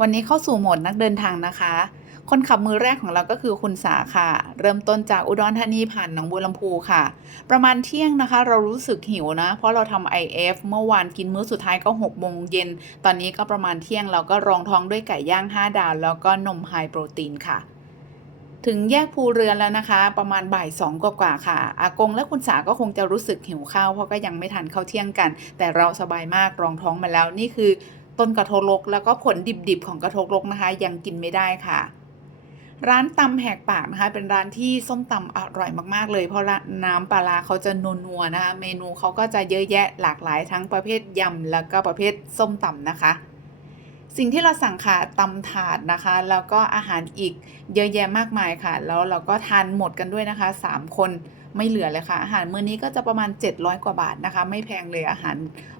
วันนี้เข้าสู่โหมดนักเดินทางนะคะ คนขับมือแรกของเราก็คือคุณสาค่ะ เริ่มต้นจากอุดรธานีผ่านหนองบัวลำพูค่ะ ประมาณเที่ยงนะคะ เรารู้สึกหิวนะ เพราะเราทำ IF เมื่อวานกินมื้อสุดท้ายก็6โมงเย็น ตอนนี้ก็ประมาณเที่ยงเราก็รองท้องด้วยไก่ย่าง 5 ดาว แล้วก็นมไฮโปรตีนค่ะถึงแยกภูเรือนแล้วนะคะ ประมาณบ่ายสองกว่าๆค่ะ อากงและคุณสาก็คงจะรู้สึกหิวข้าวเพราะก็ยังไม่ทันเข้าเที่ยงกัน แต่เราสบายมากรองท้องมาแล้วนี่คือ ต้นกระทกลกแล้วก็ผลดิบๆของกระทกลกนะคะ ยังกินไม่ได้ค่ะ ร้านตำแหกปากนะคะ เป็นร้านที่ส้มตำอร่อยมากๆเลย เพราะร้านน้ำปลาร้าเขาจะนัวๆนะคะ เมนูเขาก็จะเยอะแยะหลากหลายทั้งประเภทยำแล้วก็ประเภทส้มตำนะคะ สิ่งที่เราสั่งค่ะตำถาดนะคะ แล้วก็อาหารอีกเยอะแยะมากมายค่ะ แล้วเราก็ทานหมดกันด้วยนะคะสามคนไม่เหลือเลยค่ะ อาหารมื้อนี้ก็จะประมาณ 700 กว่าบาทนะคะ ไม่แพงเลยอาหาร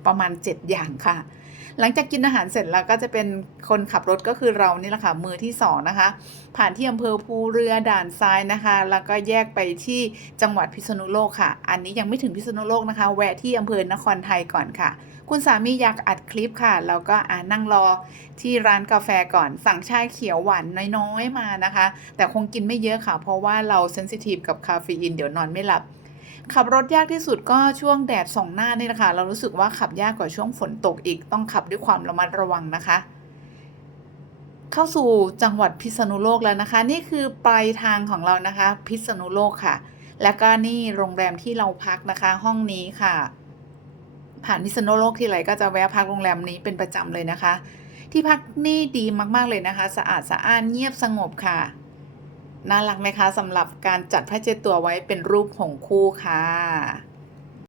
ประมาณ 7 อย่างค่ะ หลังจากกินอาหารเสร็จแล้วก็จะเป็นคนขับรถก็คือเรานี่แหละค่ะมือที่สองนะคะ ผ่านที่อำเภอภูเรือด่านซ้ายนะคะ แล้วก็แยกไปที่จังหวัดพิษณุโลกค่ะ อันนี้ยังไม่ถึงพิษณุโลกนะคะ แวะที่อำเภอนครไทยก่อนค่ะ คุณสามีอยากอัดคลิปค่ะแล้วก็อ่านั่งรอที่ร้านกาแฟก่อน สั่งชาเขียวหวานน้อยๆมานะคะ แต่คงกินไม่เยอะค่ะ เพราะว่าเราเซนซิทีฟกับคาเฟอีนเดี๋ยวนอนไม่หลับ ขับรถยากที่สุดก็ช่วงแดดส่องหน้านี่แหละค่ะ เรารู้สึกว่าขับยากกว่าช่วงฝนตกอีก ต้องขับด้วยความระมัดระวังนะคะ เข้าสู่จังหวัดพิษณุโลกแล้วนะคะ นี่คือปลายทางของเรานะคะ พิษณุโลกค่ะ แล้วก็นี่โรงแรมที่เราพักนะคะ ห้องนี้ค่ะ ผ่านพิษณุโลกที่ไรก็จะแวะพักโรงแรมนี้เป็นประจำเลยนะคะ ที่พักนี่ดีมากๆเลยนะคะ สะอาดสะอ้านเงียบสงบค่ะ น่ารักไหมคะสำหรับการจัดผ้าเช็ดตัวไว้เป็นรูปหงคู่ค่ะ